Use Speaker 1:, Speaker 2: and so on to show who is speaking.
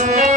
Speaker 1: Thank you.